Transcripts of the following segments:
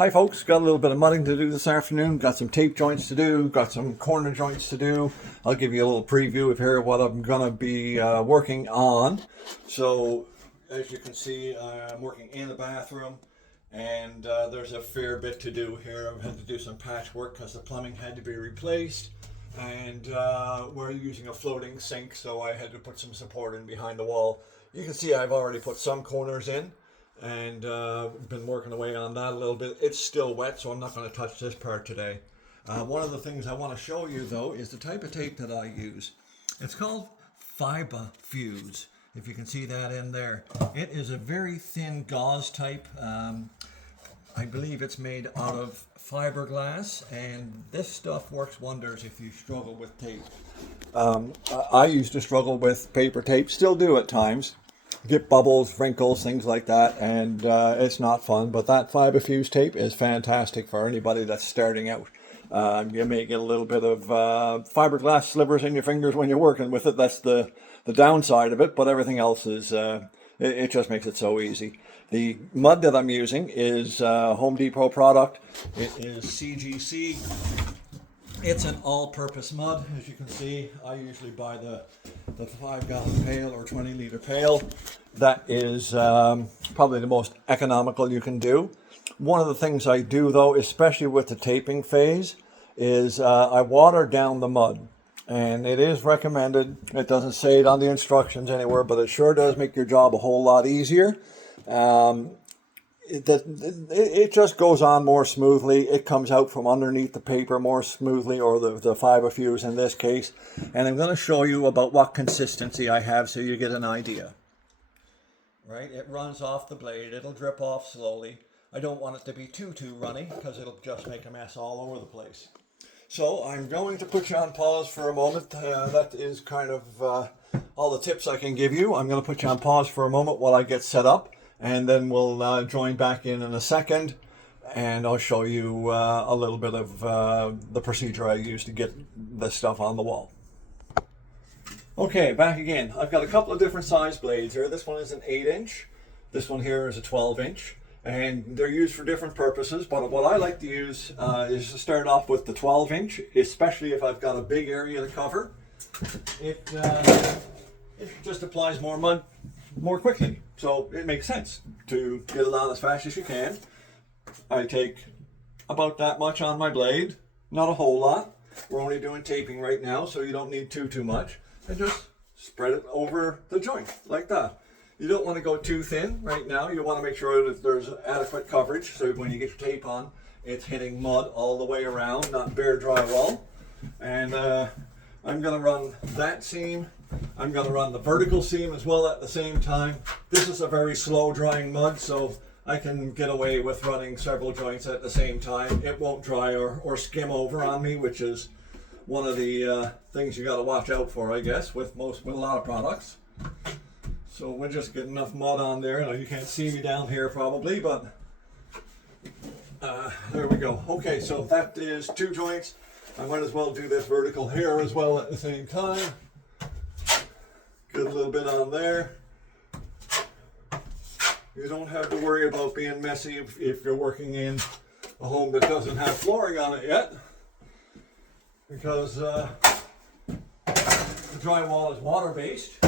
Hi folks, got a little bit of mudding to do this afternoon, got some tape joints to do, got some corner joints to do. I'll give you a little preview of here what I'm going to be working on. So as you can see, I'm working in the bathroom and there's a fair bit to do here. I've had to do some patchwork because the plumbing had to be replaced, and we're using a floating sink, so I had to put some support in behind the wall. You can see I've already put some corners in and been working away on that a little bit. It's still wet, so I'm not going to touch this part today. One of the things I want to show you though is the type of tape that I use. It's called Fiber Fuse, if you can see that in there. It is a very thin gauze type. I believe it's made out of fiberglass, and this stuff works wonders if you struggle with tape. I used to struggle with paper tape, still do at times. Get bubbles, wrinkles, things like that, and it's not fun. But that Fiber Fuse tape is fantastic for anybody that's starting out. You may get a little bit of fiberglass slivers in your fingers when you're working with it. That's the downside of it, but everything else is, it just makes it so easy. The mud that I'm using is Home Depot product. It is CGC. It's an all-purpose mud, as you can see. I usually buy the 5-gallon pail or 20-liter pail. That is probably the most economical you can do. One of the things I do, though, especially with the taping phase, is I water down the mud. And it is recommended. It doesn't say it on the instructions anywhere, but it sure does make your job a whole lot easier. It just goes on more smoothly. It comes out from underneath the paper more smoothly, or the Fiber Fuse in this case. And I'm going to show you about what consistency I have so you get an idea. Right? It runs off the blade. It'll drip off slowly. I don't want it to be too runny because it'll just make a mess all over the place. So I'm going to put you on pause for a moment. That is kind of all the tips I can give you. I'm going to put you on pause for a moment while I get set up. And then we'll join back in a second, and I'll show you a little bit of the procedure I use to get this stuff on the wall. Okay, back again. I've got a couple of different size blades here. This one is an 8-inch. This one here is a 12-inch. And they're used for different purposes, but what I like to use is to start off with the 12-inch, especially if I've got a big area to cover. It just applies more mud more quickly, so it makes sense to get it on as fast as you can. I take about that much on my blade, not a whole lot. We're only doing taping right now, so you don't need too much, and just spread it over the joint like that. You don't want to go too thin right now. You want to make sure that there's adequate coverage, so when you get your tape on, it's hitting mud all the way around, not bare drywall. And I'm going to run that seam. I'm going to run the vertical seam as well at the same time. This is a very slow drying mud, so I can get away with running several joints at the same time. It won't dry or skim over on me, which is one of the things you got to watch out for, I guess, with a lot of products. So we'll just get enough mud on there. Now, you can't see me down here probably, but there we go. Okay, so that is 2 joints. I might as well do this vertical here as well at the same time. Get a little bit on there. You don't have to worry about being messy if you're working in a home that doesn't have flooring on it yet, because the drywall is water-based,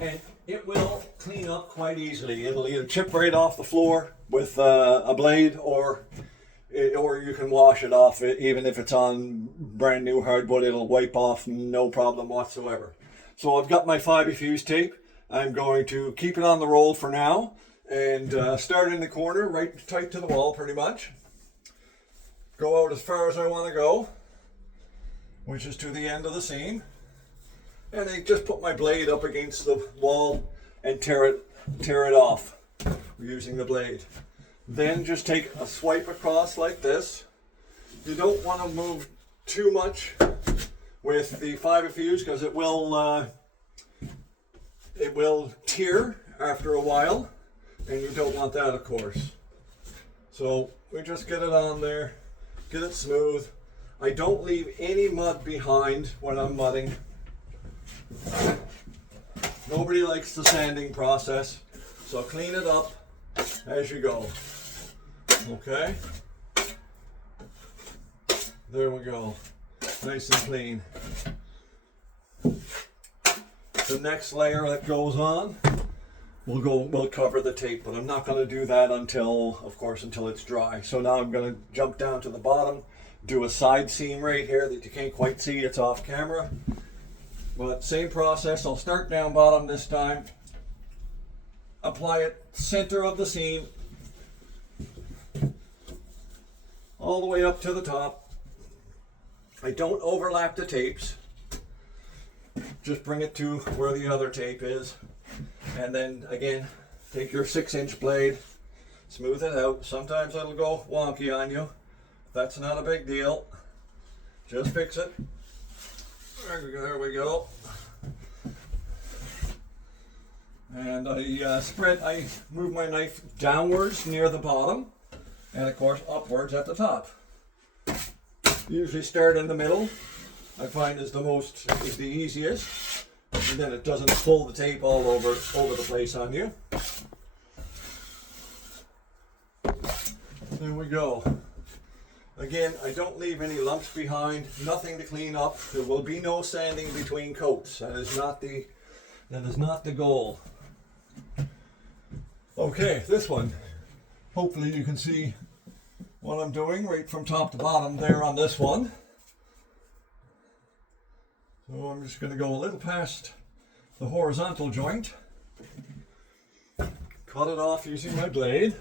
and it will clean up quite easily. It'll either chip right off the floor with a blade, or you can wash it off. Even if it's on brand new hardwood, it'll wipe off no problem whatsoever. So I've got my Fiber Fuse tape. I'm going to keep it on the roll for now and start in the corner, right tight to the wall pretty much. Go out as far as I want to go, which is to the end of the seam. And I just put my blade up against the wall and tear it off using the blade. Then just take a swipe across like this. You don't want to move too much with the Fiber Fuse because it will tear after a while, and you don't want that, of course. So we just get it on there, get it smooth. I don't leave any mud behind when I'm mudding. Nobody likes the sanding process, so clean it up as you go. Okay. There we go. Nice and clean. The next layer that goes on, we'll cover the tape, but I'm not going to do that until it's dry. So now I'm going to jump down to the bottom, do a side seam right here that you can't quite see, it's off camera. But same process, I'll start down bottom this time, apply it center of the seam, all the way up to the top. I don't overlap the tapes, just bring it to where the other tape is. And then again, take your 6-inch blade, smooth it out. Sometimes it'll go wonky on you. That's not a big deal. Just fix it. There we go. And I move my knife downwards near the bottom, and of course upwards at the top. Usually start in the middle. I find is the easiest, and then it doesn't pull the tape all over the place on you. There we go. Again, I don't leave any lumps behind, nothing to clean up. There will be no sanding between coats. That is not the goal. Okay, this one. Hopefully you can see what I'm doing right from top to bottom there on this one. So I'm just going to go a little past the horizontal joint, cut it off using my blade.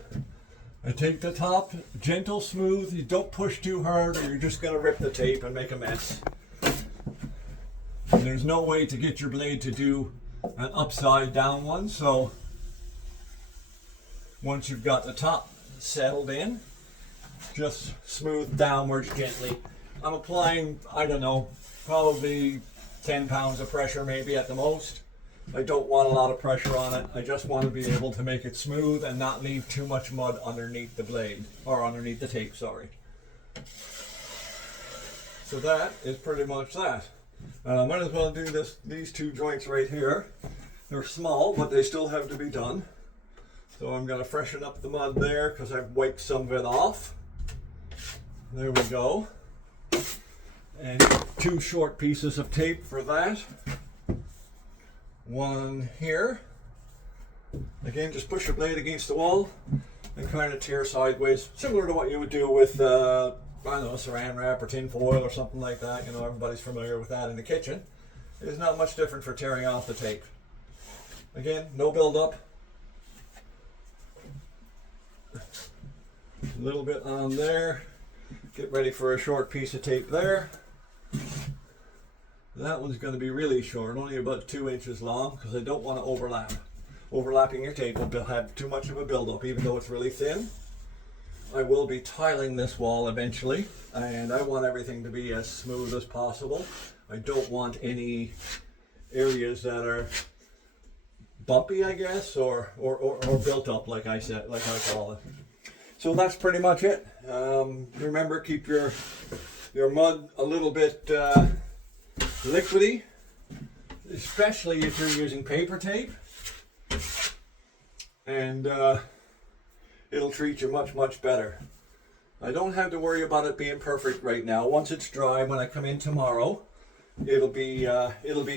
I take the top, gentle, smooth. You don't push too hard or you're just going to rip the tape and make a mess. And there's no way to get your blade to do an upside down one, so once you've got the top settled in, just smooth downwards gently. I'm applying, I don't know, probably 10 pounds of pressure maybe at the most. I don't want a lot of pressure on it. I just want to be able to make it smooth and not leave too much mud underneath the blade, or underneath the tape, sorry. So that is pretty much that. I might as well do these two joints right here. They're small, but they still have to be done. So I'm going to freshen up the mud there because I've wiped some of it off. There we go. And 2 short pieces of tape for that. One here. Again, just push your blade against the wall and kind of tear sideways, similar to what you would do with I don't know, saran wrap or tin foil or something like that. You know, everybody's familiar with that in the kitchen. It is not much different for tearing off the tape. Again, no buildup. A little bit on there. Get ready for a short piece of tape there. That one's going to be really short, only about 2 inches long, because I don't want to overlap. Overlapping your tape will have too much of a buildup, even though it's really thin. I will be tiling this wall eventually, and I want everything to be as smooth as possible. I don't want any areas that are bumpy, I guess, or built up, like I call it. So that's pretty much it. Remember, keep your mud a little bit liquidy, especially if you're using paper tape, and it'll treat you much better. I don't have to worry about it being perfect right now. Once it's dry, when I come in tomorrow, it'll be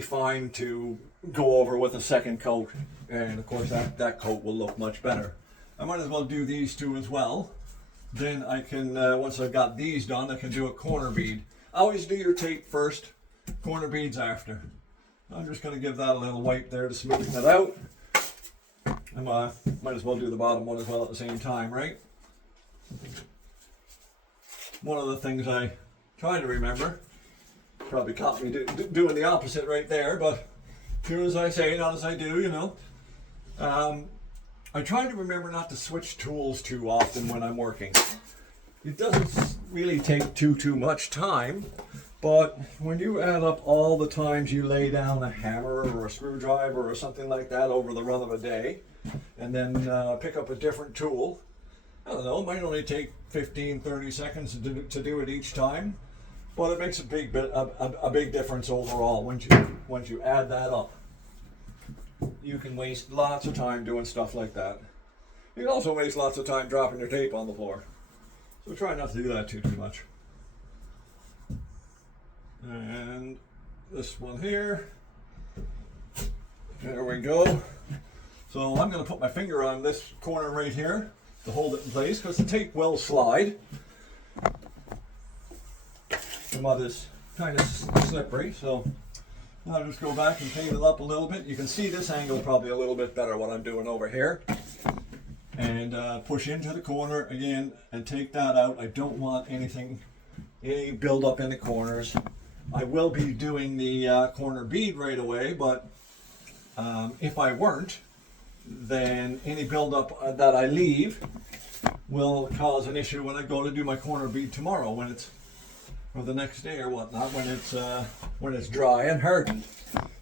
fine to go over with a second coat, and of course that coat will look much better. I might as well do these two as well. Then I can, once I've got these done, I can do a corner bead. Always do your tape first, corner beads after. I'm just going to give that a little wipe there to smooth it out. I might as well do the bottom one as well at the same time, right? One of the things I try to remember, probably caught me doing the opposite right there, but do as I say, not as I do, you know. I try to remember not to switch tools too often when I'm working. It doesn't really take too much time, but when you add up all the times you lay down a hammer or a screwdriver or something like that over the run of a day, and then pick up a different tool, I don't know, it might only take 15-30 seconds to do it each time, but it makes a big difference overall once you add that up. You can waste lots of time doing stuff like that. You can also waste lots of time dropping your tape on the floor. So try not to do that too much. And this one here. There we go. So I'm going to put my finger on this corner right here to hold it in place because the tape will slide. The mud is kind of slippery, so I'll just go back and paint it up a little bit. You can see this angle probably a little bit better what I'm doing over here. And push into the corner again and take that out. I don't want any build up in the corners. I will be doing the corner bead right away, but if I weren't, then any buildup that I leave will cause an issue when I go to do my corner bead tomorrow, when it's, or the next day or whatnot, when it's dry and hardened.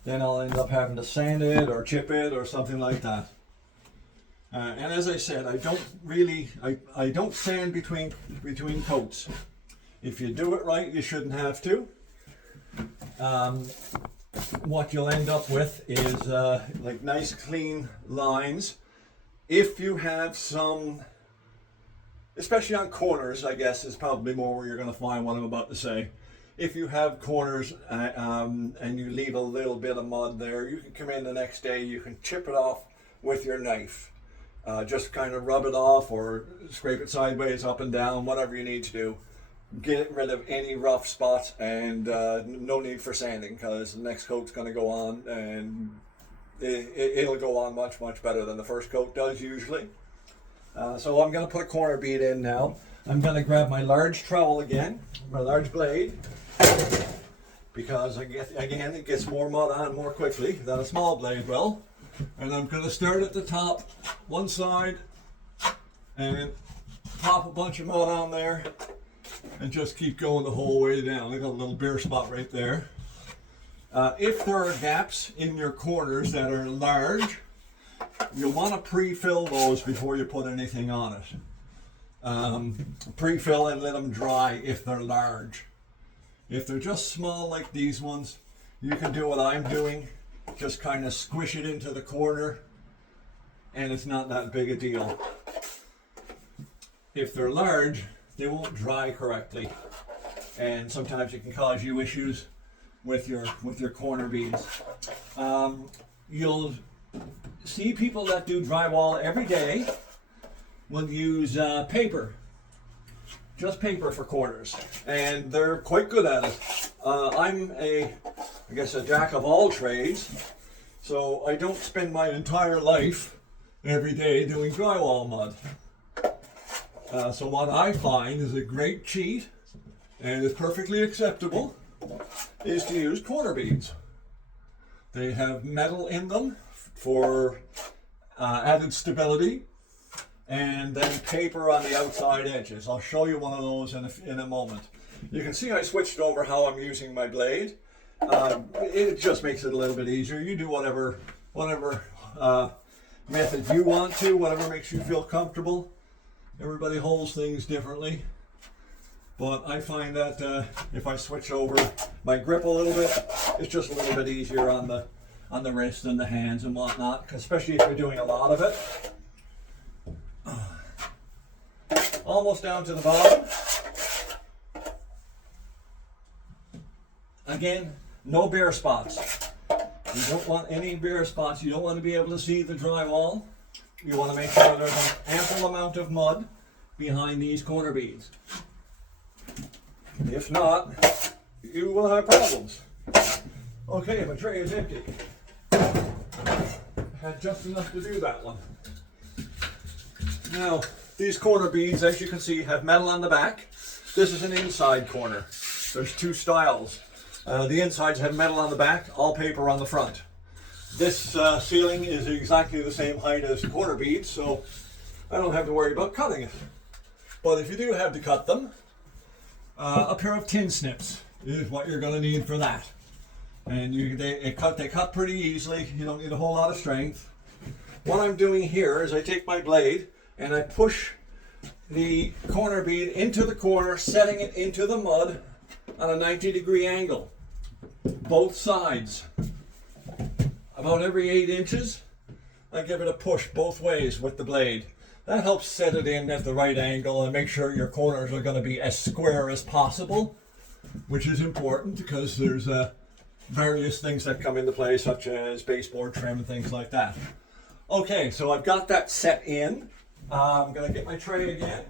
Then I'll end up having to sand it or chip it or something like that. And as I said, I don't sand between coats. If you do it right, you shouldn't have to. What you'll end up with is like nice clean lines. If you have some, especially on corners, I guess is probably more where you're going to find what I'm about to say. If you have corners and you leave a little bit of mud there, you can come in the next day, you can chip it off with your knife. Just kind of rub it off or scrape it sideways, up and down, whatever you need to do. Get rid of any rough spots, and no need for sanding because the next coat's going to go on and it'll go on much better than the first coat does usually. So I'm going to put a corner bead in now. I'm going to grab my large trowel again, my large blade, because again it gets more mud on more quickly than a small blade will. And I'm going to start at the top, one side, and pop a bunch of mud on there. And just keep going the whole way down. I got a little bare spot right there. If there are gaps in your corners that are large, you'll want to pre-fill those before you put anything on it. Pre-fill and let them dry if they're large. If they're just small like these ones, you can do what I'm doing. Just kind of squish it into the corner, and it's not that big a deal. If they're large, they won't dry correctly, and sometimes it can cause you issues with your corner beads. You'll see people that do drywall every day will use paper, just paper for corners, and they're quite good at it. I'm I guess a jack of all trades, so I don't spend my entire life every day doing drywall mud. So what I find is a great cheat, and is perfectly acceptable, is to use corner beads. They have metal in them for added stability, and then paper on the outside edges. I'll show you one of those in a moment. You can see I switched over how I'm using my blade. It just makes it a little bit easier. You do whatever method you want to, whatever makes you feel comfortable. Everybody holds things differently, but I find that if I switch over my grip a little bit, it's just a little bit easier on the wrist and the hands and whatnot, especially if you're doing a lot of it. Almost down to the bottom. Again, no bare spots. You don't want any bare spots. You don't want to be able to see the drywall. You want to make sure there's an ample amount of mud behind these corner beads. If not, you will have problems. Okay, my tray is empty. Had just enough to do that one. Now, these corner beads, as you can see, have metal on the back. This is an inside corner. There's two styles. The insides have metal on the back, all paper on the front. This ceiling is exactly the same height as the corner beads, so I don't have to worry about cutting it. But if you do have to cut them, a pair of tin snips is what you're going to need for that. And they cut pretty easily. You don't need a whole lot of strength. What I'm doing here is I take my blade and I push the corner bead into the corner, setting it into the mud on a 90-degree angle. Both sides. About every 8 inches, I give it a push both ways with the blade. That helps set it in at the right angle and make sure your corners are going to be as square as possible, which is important because there's various things that come into play, such as baseboard trim and things like that. Okay, so I've got that set in. I'm going to get my tray again.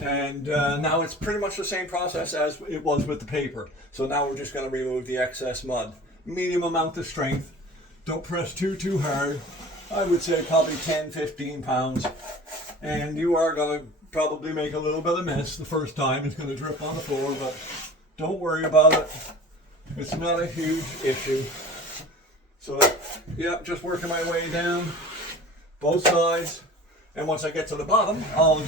And now it's pretty much the same process as it was with the paper. So now we're just going to remove the excess mud. Medium amount of strength. Don't press too hard. I would say probably 10-15 pounds. And you are going to probably make a little bit of mess the first time. It's going to drip on the floor, but don't worry about it. It's not a huge issue. So, yeah, just working my way down both sides. And once I get to the bottom, I'll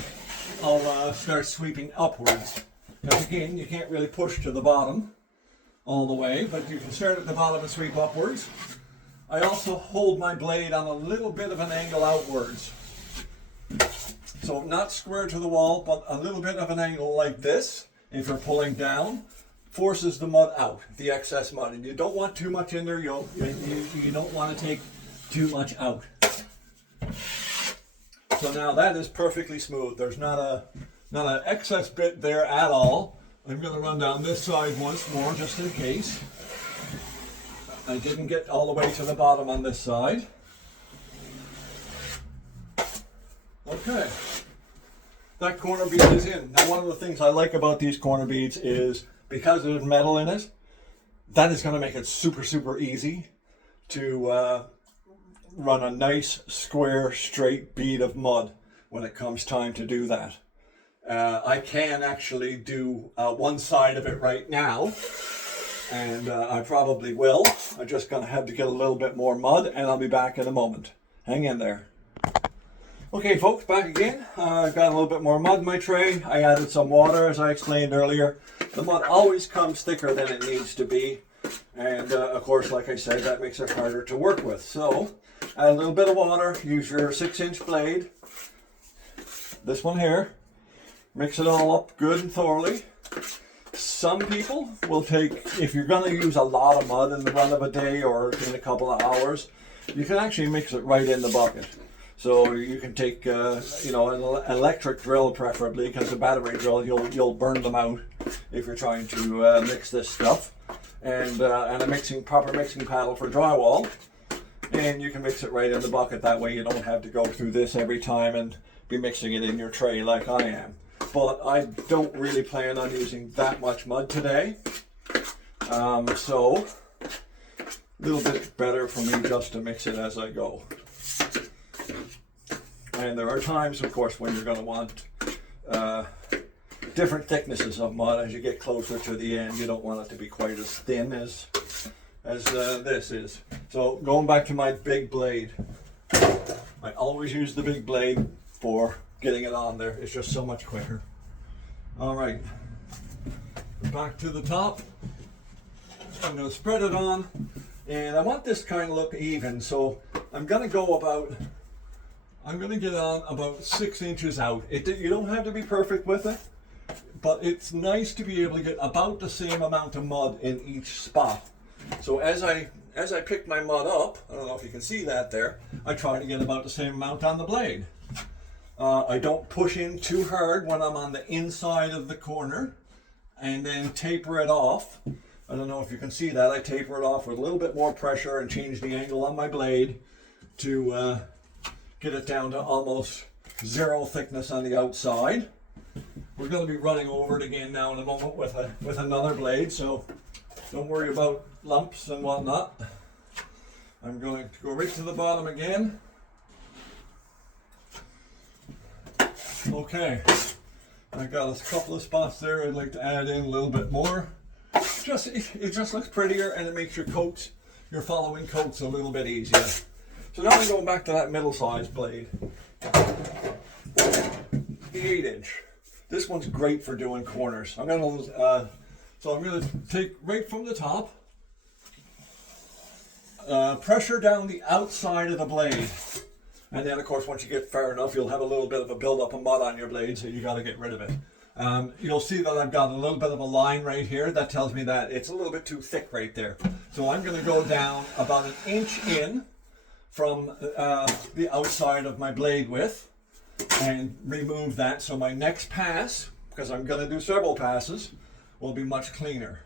start sweeping upwards. Now again, you can't really push to the bottom all the way, but you can start at the bottom and sweep upwards. I also hold my blade on a little bit of an angle outwards. So not square to the wall, but a little bit of an angle like this, if you're pulling down, forces the mud out, the excess mud. And you don't want too much in there, you don't want to take too much out. So now that is perfectly smooth. There's not an excess bit there at all. I'm going to run down this side once more just in case. I didn't get all the way to the bottom on this side. Okay. That corner bead is in. Now one of the things I like about these corner beads is because there's metal in it, that is going to make it super easy to run a nice square straight bead of mud when it comes time to do that. I can actually do one side of it right now, and I probably will. I'm just going to have to get a little bit more mud, and I'll be back in a moment. Hang in there. Okay folks, back again. I've got a little bit more mud in my tray. I added some water as I explained earlier. The mud always comes thicker than it needs to be, and of course, like I said, that makes it harder to work with. So add a little bit of water, use your 6-inch blade, this one here, mix it all up good and thoroughly. Some people will take, if you're going to use a lot of mud in the run of a day or in a couple of hours, you can actually mix it right in the bucket. So you can take, an electric drill preferably, because the battery drill, you'll burn them out if you're trying to mix this stuff. And a proper mixing paddle for drywall. And you can mix it right in the bucket. That way you don't have to go through this every time and be mixing it in your tray like I am. But I don't really plan on using that much mud today. So a little bit better for me just to mix it as I go. And there are times, of course, when you're going to want different thicknesses of mud as you get closer to the end. You don't want it to be quite as thin as this is. So going back to my big blade, I always use the big blade for getting it on there. It's just so much quicker. All right, back to the top. I'm going to spread it on, and I want this kind of look even, so I'm going to get on about 6 inches out. You don't have to be perfect with it, but it's nice to be able to get about the same amount of mud in each spot. So as I pick my mud up, I don't know if you can see that there, I try to get about the same amount on the blade. I don't push in too hard when I'm on the inside of the corner, and then taper it off. I don't know if you can see that. I taper it off with a little bit more pressure and change the angle on my blade to get it down to almost zero thickness on the outside. We're going to be running over it again now in a moment with another blade, so don't worry about lumps and whatnot. I'm going to go right to the bottom again. Okay, I got a couple of spots there I'd like to add in a little bit more. It just looks prettier, and it makes your following coats a little bit easier. So now I'm going back to that middle-sized blade. The 8-inch. This one's great for doing corners. I'm gonna take right from the top, pressure down the outside of the blade, and then of course once you get far enough, you'll have a little bit of a buildup of mud on your blade, so you got to get rid of it. You'll see that I've got a little bit of a line right here. That tells me that it's a little bit too thick right there. So I'm going to go down about 1 inch in from the outside of my blade with and remove that, so my next pass, because I'm going to do several passes, will be much cleaner.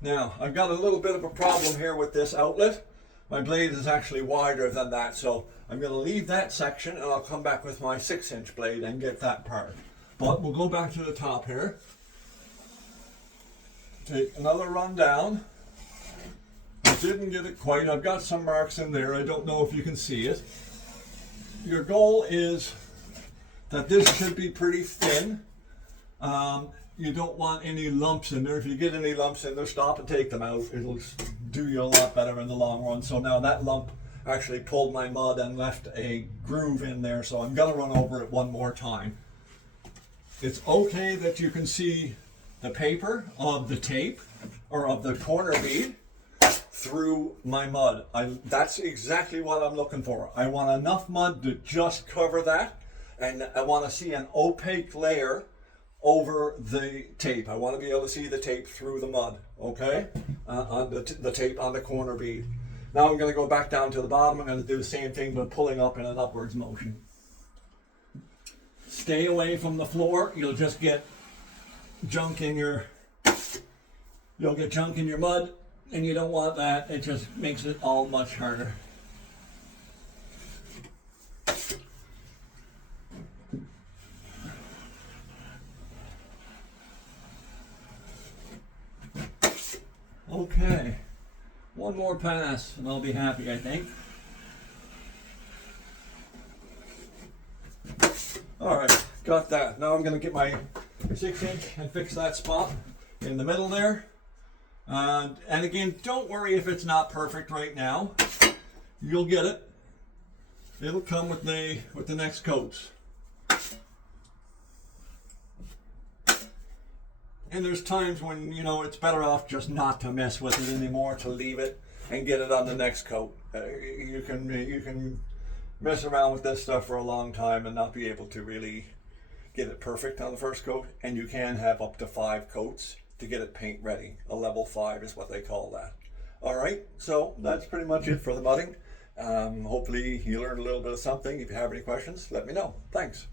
Now, I've got a little bit of a problem here with this outlet. My blade is actually wider than that, so I'm going to leave that section and I'll come back with my 6-inch blade and get that part. But we'll go back to the top here. Take another run down. I didn't get it quite. I've got some marks in there. I don't know if you can see it. Your goal is that this should be pretty thin. You don't want any lumps in there. If you get any lumps in there, stop and take them out. It'll do you a lot better in the long run. So now that lump actually pulled my mud and left a groove in there, so I'm going to run over it one more time. It's okay that you can see the paper of the tape or of the corner bead through my mud. That's exactly what I'm looking for. I want enough mud to just cover that, and I want to see an opaque layer over the tape. I want to be able to see the tape through the mud, okay? On the tape on the corner bead. Now I'm going to go back down to the bottom. I'm going to do the same thing, but pulling up in an upwards motion. Stay away from the floor. You'll just get junk in your mud, and you don't want that. It just makes it all much harder. Okay, one more pass and I'll be happy, I think. All right, got that. Now I'm going to get my 6-inch and fix that spot in the middle there. And again, don't worry if it's not perfect right now. You'll get it. It'll come with the next coats. And there's times when, you know, it's better off just not to mess with it anymore, to leave it and get it on the next coat. You can mess around with this stuff for a long time and not be able to really get it perfect on the first coat. And you can have up to 5 coats to get it paint ready. A level 5 is what they call that. All right, so that's pretty much it for the mudding. Hopefully you learned a little bit of something. If you have any questions, let me know. Thanks.